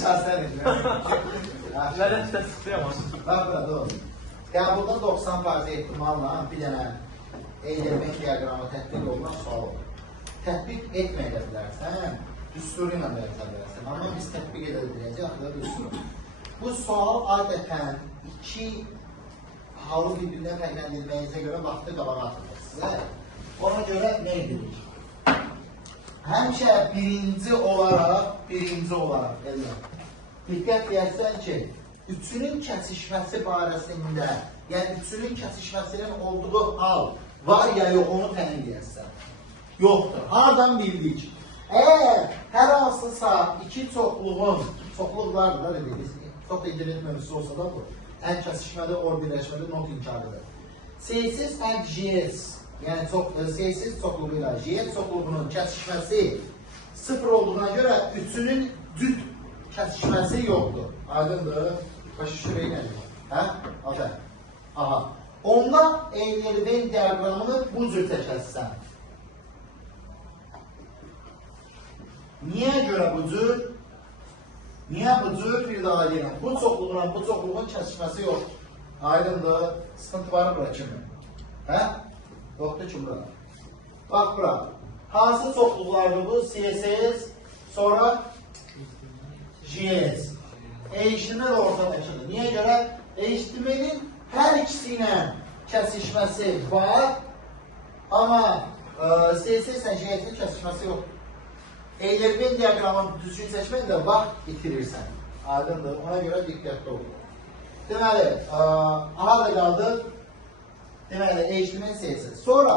şahsen Lənət də sıxıyam. Bax bura, doğru. Qəbulda 90% ehtimalla bir dənə element diaqramı tətbiq olunan sual olur. Tətbiq etməyə də bilərsən, düsturu ilə də yazа bilərsən. Amma biz tətbiq edə biləcək, axıda düsturu. Bu sual adətən iki halı bir-birindən fərqləndirməyinizə görə vaxtı qabağa atılır sizə. Ona görə nə edirik? Həmişə birinci olaraq diqqət deyərsən ki, üçünün kəsişməsi barəsində, yəni üçünün kəsişməsinin olduğu hal var ya yox, onu təyin deyərsən. Yoxdur. Hardan bildik? Əgər hər hansısa iki çoxluq vardır da dediniz, çox internet mövzusu olsa da bu, ən kəsişmədə, birləşmədə not inkarıdır. Sayısız ən GS, yəni sayısız çoxluğuyla GS çoxluğunun kəsişməsi sıfır olduğuna görə üçünün cüt kəsişməsi yoxdur. Aydındır. Başı şuraya nədir? Hə? Aşağı. Aha. Onda Eyleriven diaqramını bu cür çəkərsən. Niyə görə bu cür? Niyə bu cür? Bir daha deyirəm. Bu çoxluğun kəsişməsi yoxdur. Aydındır. Sıxıntı var bura kimi. Hə? Yoxdur ki bura. Bax bura. Hansı çoxluqlardır bu? CSS, sonra JS. Eşitmə də ortadakıdır. Niyə görə? Eşitmənin hər ikisi ilə kəsişməsi var, amma CSS ilə JS-in kəsişməsi yoxdur. Eyleriven diaqramını düzgün seçmək də vaxt itirirsən. Aydındır. Ona görə diqqətli olur. Deməli, aha da qaldı. Deməli, eşitmənin CSS. Sonra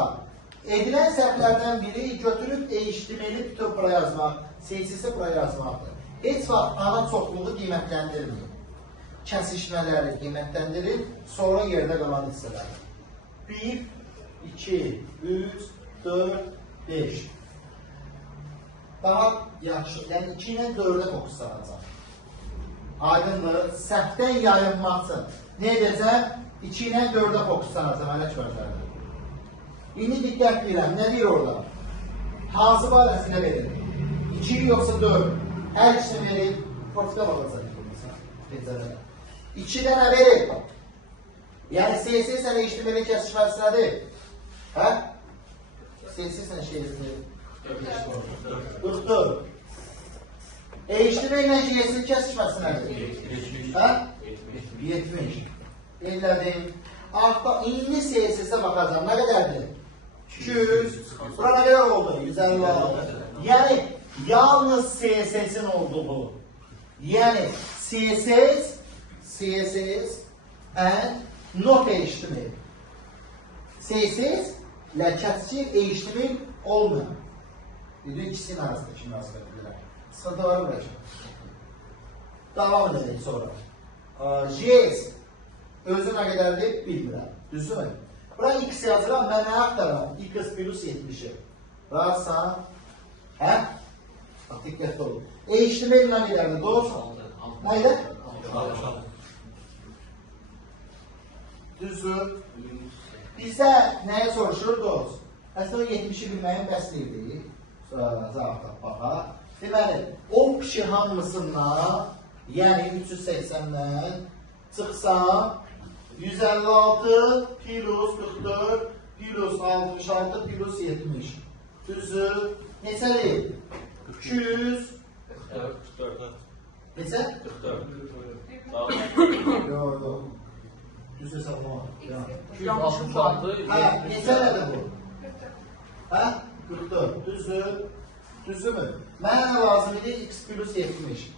edilən səhvlərdən biri götürüb eşitməni bütün bura yazmaq, CSS-i bura yazmaqdır. Heç vaxt ana çoxluğu qiymətləndirmir. Kəsişmələri qiymətləndirir, sonra yerdə qalan hissələr. 1, 2, 3, 4, 5. Daha yaxşı, yəni 2 ilə 4-ə fokuslanacaq. Aydındır, səhvdən yayınmaq üçün nə edəcəm? 2 ilə 4-ə fokuslanacaq, hələ çözərdir. İndi diqqət biləm, nə deyir orada? Hansı barəsində verir? 2 yoxsa 4? Hər ikisini verir, profitə baxacaq. 2 dənə verir. Yəni CSS ilə eşitməli kəsişməsidir. Hə? CSS ilə şeysini 44. Eşitmə ilə JS-in kəsişməsidir. Hə? 70. Elədim. Artda indi CSS-ə baxacaq. Nə qədərdir? 200. Bura nə qədər oldu? 156. Yəni, yalnız CSS-in olduğu. Yəni, CSS and not HTML. CSS ilə kəsişir HTML olmuyor. Bir ikisinin arasındaki münasibətlər. Sıxıntıları bırakın. Davam edelim sonra. JS özü nə qədərdir bilmirəm. Düzdür? Bura x yazıram, mən nə axtaram? X plus 70'i. Varsa, hə? Diqqətli olun. HTML nə qədərdir? Doğru? Nə ilə? Düzdür? Bizə nəyə soruşur? Doğru. Əslində 70'i bilməyin bəsliydi. Zaten baxa. Deməli, o kişi hamısından, yəni 380'dən çıxsam, 156 plus 44 plus 66 plus 70. Düzdür? Neçəli? 200 44. Neçə? 44. Yox. Düz hesablama. 266. Hə, neçələdir bu? Hə? 44. Düzdür? Düzdürmü? Mənə lazım idi x plus 70.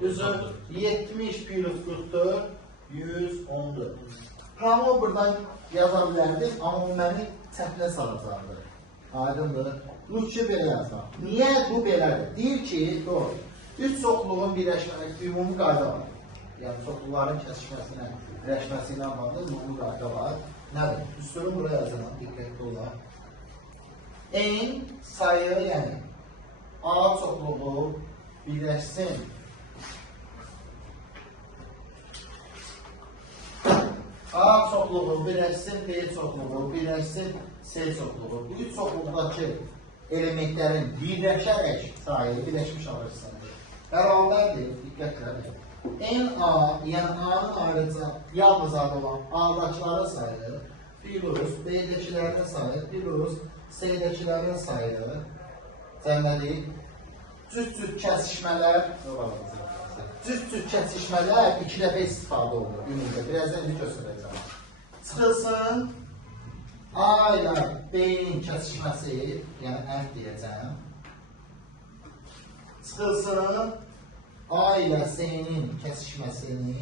Düzdür? 70 plus 44 114. Ramı buradan yaza bilərdik, amma məni çətinə salacaqdır. Aydındır. Lütfü belə yazmaq. Niyə bu belədir? Deyir ki, doğru. Üç çoxluğun birləşməsi ümumi qayda var. Yəni çoxluqların kəsişməsinə, birləşməsi ilə bağlı ümumi qayda var. Nədir? Üstünü buraya yazılan, diqqətli olar. En sayı, yəni A çoxluğu birləşsin. A çoxluğu birləşsin, B çoxluğu birləşsin, C çoxluğu. Bu üç çoxluqdakı elementlərin birləşərək sayı birləşmiş alırsınız. bərabərdir, diqqətlə. NA, yəni A'nın ayrıca yalnız adı olan A'dakıların sayı plus B'dəkilərin sayı plus C'dəkilərin sayı cəmlədir. Cüt-cüt kəsişmələr 2 dəfə istifadə olunur ümumda. Birazdan indi göstərəcəm. Çıxılsın A ilə B-nin kəsişməsi, yəni ən deyəcəm. Çıxılsın A ilə C-nin kəsişməsini,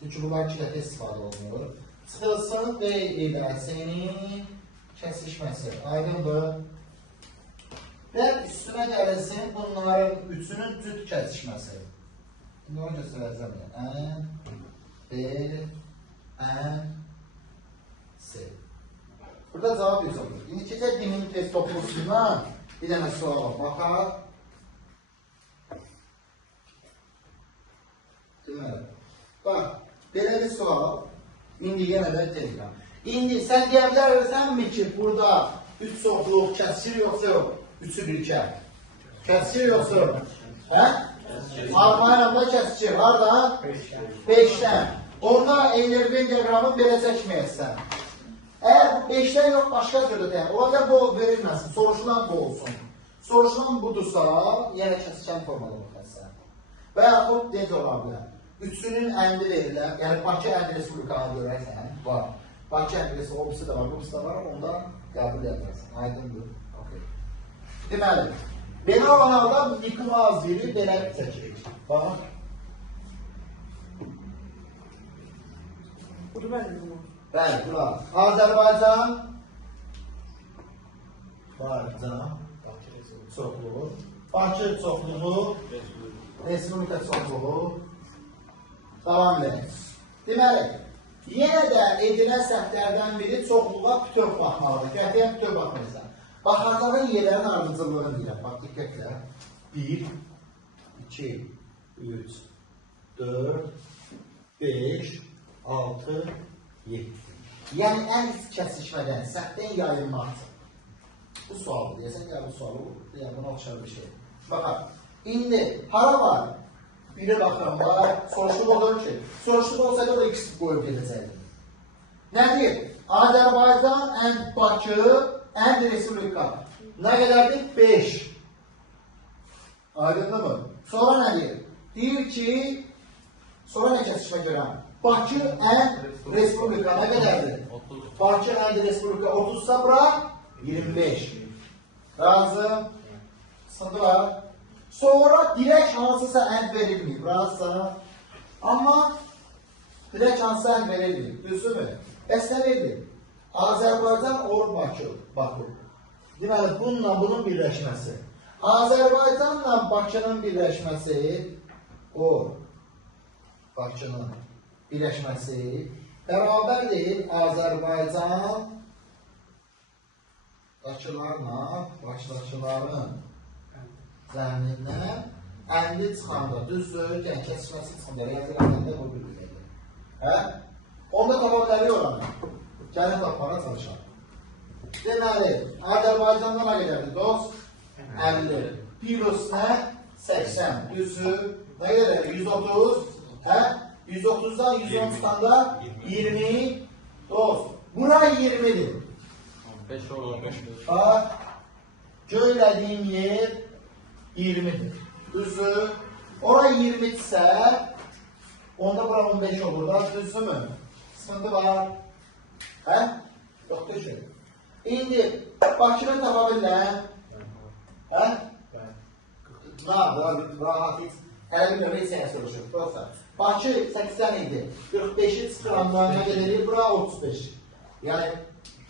çünki bunlar 2 dəfə istifadə olunur. Çıxılsın B ilə C-nin kəsişməsi. Aydındır. Və üstünə gəlinsin bunların üçünün cüt kəsişməsi. İndi onu göstərəcəm. Ən, B, ən, C. Burada cavab 100 olur. İndi keçək dimin test toplusundan bir dənə suala baxaq. Deməli, bax, belə bir sual. İndi yenə də deyirəm. İndi sən deyə bilərsənmi ki, burada 3 çoxluq kəsir yoxsa yox? 3'ü birikər. Kəsir yoxsa yox? Hə? Armayla kəsir. Harada? 5'dən. Onda Eyler-Venn diaqramını belə çəkməyəsən. Əgər 5'dən yox, başqa cürdə deyəm. Orada bu verilməsin. Soruşulan bu olsun. Soruşulan budursa, yenə kəsikən formada baxarsan. Və yaxud necə ola bilər? Üçünün əndi verirlər. Yəni Bakı Əndi Respublikanı görərsən. Var. Bakı Əndi Respublikanı, obisi də var, obisi də var. Ondan qəbul edərsən. Aydındır. Deməli, belə olan halda yıkımı az verir, belə çəkirik. Bax. Budur bəli bunu. Bəli, bura. Azərbaycan. Çoxluğu. Bakı çoxluğu. Respublika çoxluğu. Davam verir. Deməli, yenə də edilən səhvlərdən biri çoxluğa bütöv baxmalıdır. Qətiyyən bütöv baxmayacaq. Baxacağın yerlərin ardıcıllığını deyirəm. Bax, diqqətlə. 1, 2, 3, 4, 5, 6, 7. Yəni, ən kəsişmədən, səhvdən yayılmaq. Bu sualı deyəsən, gəl bu sualı, deyəm, buna oxşar bir şey. Baxaq, indi, hara var? Biri baxıram, var, soruşluq olur ki, soruşluq olsaydı o da x qoyub gedəcəkdir. Nədir? Azərbaycan, ən Bakı, Əndi Respublika. Nə qədərdir? 5. Aydınlı mı? Sonra nə deyir? Deyir ki, sonra nə kəsişmə görəm? Bakı Ənd Respublika nə qədərdir? 30. Bakı Ənd Respublika 30'sa bura 25. Razı? Sıxıntı var. Sonra dirək hansısa ənd verilməyib. Razısa? Amma dirək hansısa ənd verilməyib. Düzdürmü? Bəs nə verilir? Azərbaycan or Bakı. Bakı. Deməli, bununla bunun birləşməsi. Azərbaycanla Bakının birləşməsi, or Bakının birləşməsi bərabərdir Azərbaycan Bakılarla başdaşıların zəmnindən əndi çıxanda, düzdür, yəni kəsişməsi çıxanda, rəziləndə bu bilgilədir. Hə? Onda tapa bilərik oranı. Gəlin tapmağa çalışaq. Deməli, Azərbaycandan nə qədərdir? Dost? 50. Plus nə? 80. Düzdür. Nə qədərdir? 130. Hə? 130'dan 110 tutanda 20. Dost. Bura 20'dir. 5 olur. Bax. Göylədiyim yer 20'dir. Düzdür. Ora 20'dirsə, onda bura 15 olur da. Düzdürmü? Sıxıntı var. Hə? Yoxdur ki. İndi Bakını tapa bilirəm. Hə? Rahat heç. Hələ bilmirəm, heç sənə soruşur. Bakı 80 idi. 45'i çıxıranlar nə gedir? Bura 35. Yəni,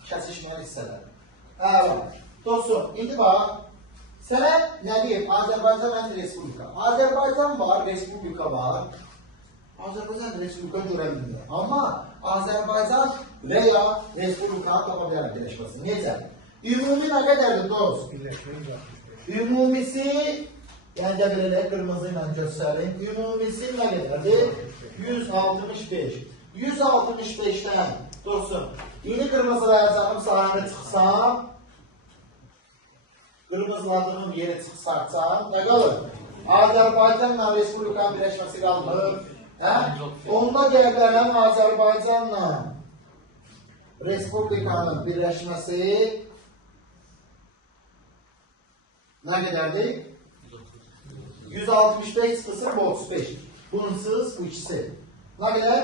kəsişməyən hissələr. Əla. Dostum, indi bax. Sənə nə deyib? Azərbaycan Ənd Respublika. Azərbaycan var, Respublika var. Azərbaycan Respublika görə bilmirəm. Amma Azərbaycan və ya Respublikanı tapa bilərəm birləşməsini. Necə? Ümumi nə qədərdir dost? Ümumisi, yəni də belə qırmızı ilə göstərin. Ümumisi nə qədərdir? 165. 165'dən dostum, yeni qırmızılayacağım sahəni çıxsam, qırmızıladığım yeri çıxsarsam, nə qalır? Azərbaycanla Respublikanın birləşməsi qalmır. Hə? Onda gəlirəm Azərbaycanla Respublikanın birləşməsi nə qədərdir? 165 sıfır 35. Bunsuz bu ikisi. Nə qədər?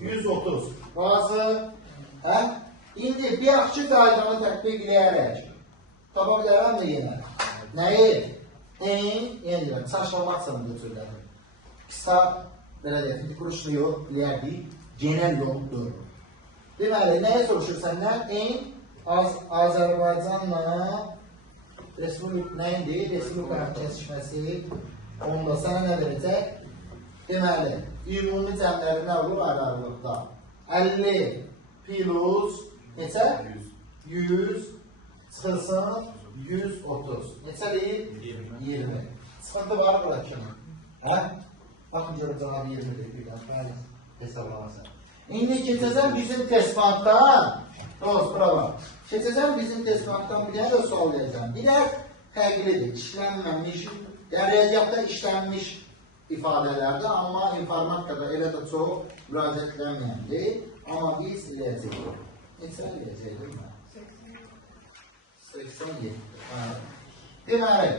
130. Razı. Hə? İndi bir yaxşı qaydanı tətbiq edərək tapa bilərəm mi yenə? Nəyi? Yenə deyirəm, saçmalmaqsa bunu götürürəm. Qısa, belə deyək, kuruşlu yox, bilərdik, genel yoldur. Deməli, nəyə soruşur səndən? Azərbaycanla Respublik nəyindir? Respublikanın kəsişməsi. Onda sənə nə verəcək? Deməli, ümumi cəmləri nə olur ayrı-ayrılıqda? 50 plus neçə? 100 çıxılsın 130. Neçə deyil? 20. Sıxıntı var bura kimi. Hə? Baxın görüm cavabı 20 deyil. Bəli, hesablamasın. İndi keçəcəm bizim test bankdan. Dost, bura bax. Keçəcəm bizim test bankdan bir dənə sual verəcəm. Bir də fərqlidir. İşlənməmiş, riyaziyyatda işlənmiş ifadələrdə, amma informatikada elə də çox müraciətlənməyəndir. Amma biz eləyəcəyik. Neçə eləyəcəyik, değil mi? 87. Deməli,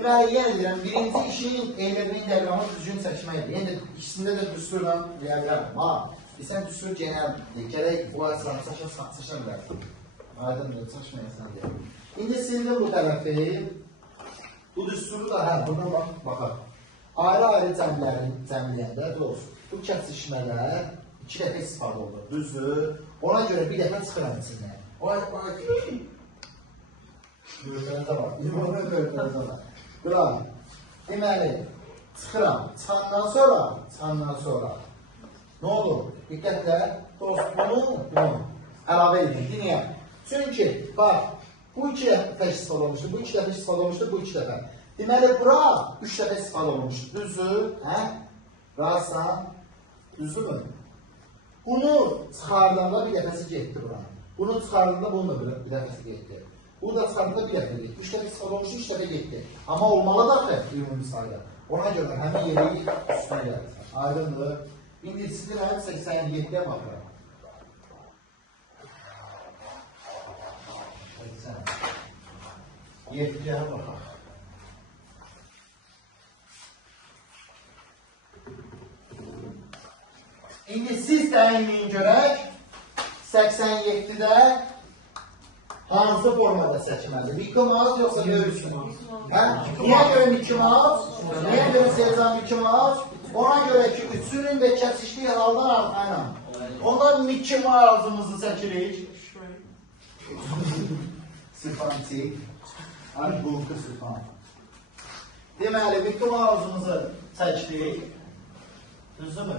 yenə deyirəm, birinci işin eylirinin diaqramı düzgün çəkməkdir. Yəni, ikisində də düsturla deyərəm. Sən düstur genəldir. Gərək bu əsrarı saçın bilər. Aydındır, saçmayasan deyəm. İndi sildim bu tərəfi. Bu düsturu da, buradan baxaq. Ayrı-ayrı cəmləyəndə, dost, bu kəsişmələr 2 dəfə istifadə olur. Düzdür. Ona görə bir dəfə çıxıram içindən. Görkənizə bax. Qıram. Deməli, çıxıram. Çıxandan sonra. Nə olur? Diqqətlə, dost, bunu əlavə edin. Niyə? Çünki, bax, bu 2 dəfə istifadə olmuşdur, bu 2 dəfə istifadə olmuşdur, bu 2 dəfə. Deməli, bura 3 dəfə istifadə olmuşdur. Düzdür? Razısan? Düzdürmü? Bunu çıxardığında bir dəfəsi getdi bura. Bunu çıxardığında bunun da bir dəfəsi getdi. Bunu da çıxardığında bir dəfə getdi. 3 dəfə istifadə olmuşdur, 3 dəfə getdi. Amma olmalı da ümumi sayıda. Ona görə həmin yeri üstünə gəlir. Aydındır. İndi istəyirəm 87-yə baxıram. 7-yə baxaq. İndi siz təyinliyin görək 87-də hansı formada seçməlidir? Mickey Mouse yoxsa görürsün? Niyə görə Mickey Mouse? Niyə görə Sezam Mickey Mouse? Ona görə ki, üçünün də kəsişdiyi haldan arxayla. Ondan Mickey Mouse'umuzu çəkirik. Sıfantik. Bulku sıfan. Deməli, Mickey Mouse'umuzu çəkdik. Düzdürmü?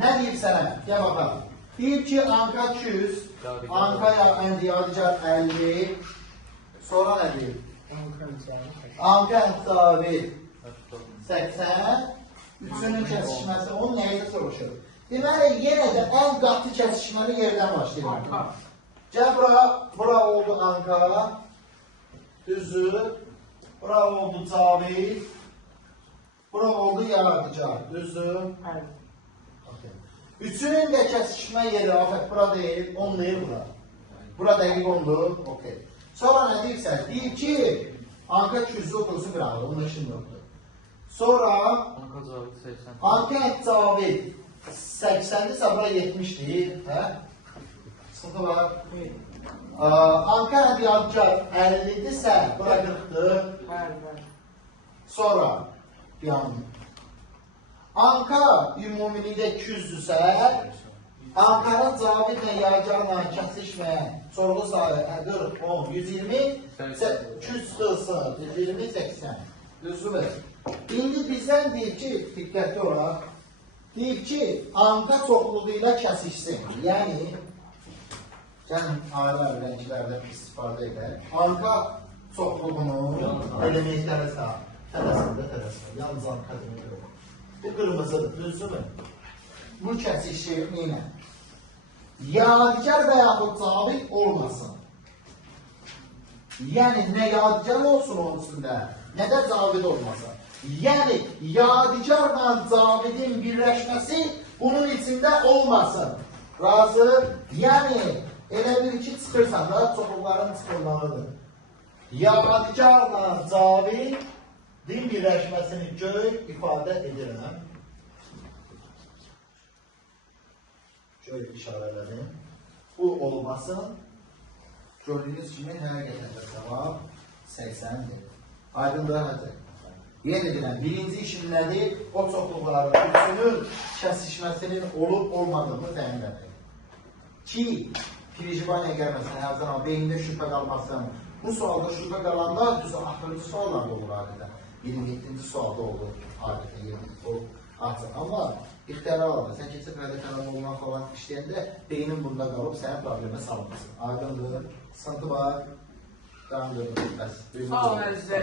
Nə deyib sənə? Gəl baxaq. Deyib ki, Anka 200, Anka yadigar 50, sonra nə deyib? Anka hesabı 80, üçünün kəsişməsi, onun nəyəsə soruşur. Deməli, yenə də ən qatlı kəsişməli yerdən başlayalım. Gəl bura oldu Anka, düzdür, bura oldu Cavid, bura oldu yaradıcar, düzdür. Üçünün də kəsişmə yeri, afət, bura deyil, 10 deyil bura. Bura dəqiq 10'dur, okey. Sonra nə deyirsən? Deyir ki, Anka 200'ü okursun bir ağır, onun işin yoktur. Sonra, Anka Cavid 80'dirsə, bura 70 deyil, sıxıntı var. Anka yadigar 50'dirsə, bura 40'dır. Sonra, bir anlayın. Anka ümumilikdə 200'dürsə, Ankanın Cavidlə yadigarla kəsişməyən sorğu sayı 40, 10, 120, 200 çıxılsın, 120, 80. Düzdür. İndi bizdən deyib ki, diqqətli olaraq, deyib ki, Anka çoxluğu ilə kəsişsin. Yəni, gəlin ayrı rənglərdən istifadə edək. Anka çoxluğunu elementlərə sahib. Tələsində. Yalnız Anka demək yox. Bu qırmızıdır, düzdürmü? Bu kəsişir neynə? Yadigar və yaxud Cavid olmasın. Yəni nə yadigar olsun onun üstündə, nə də Cavid olmasın. Yəni yadigarla Cavidin birləşməsi bunun içində olmasın. Razı? Yəni elə bir ki çıxırsan da çoxluqların çıxırmağıdır. Yadigarla Cavidin birləşməsini göy ifadə edirəm. Şöyle işarələdim. Bu olmasın. Gördüğünüz kimi həqiqətən cavab 80'dir. Aydındır nədir? Yenə deyirəm, birinci işin nədir? O çoxluqların üçünün kəsişməsinin olub olmadığını təyin edir. Ki, Piricibaniya gəlməsin, hər zaman beyində şübhə qalmasın. Bu sualda şübhə qalanda düzə axırıncı suallarda olur adətən. 27-ci sualda olur adətən. O artıq. Amma ixtiyara alır. Sən keçib hədəfənə olmaq falan işləyəndə beynin bunda qalıb sənin problemə salmasın. Aydındır. Sıntı var. Devam edelim. Sağ olun əzizlər.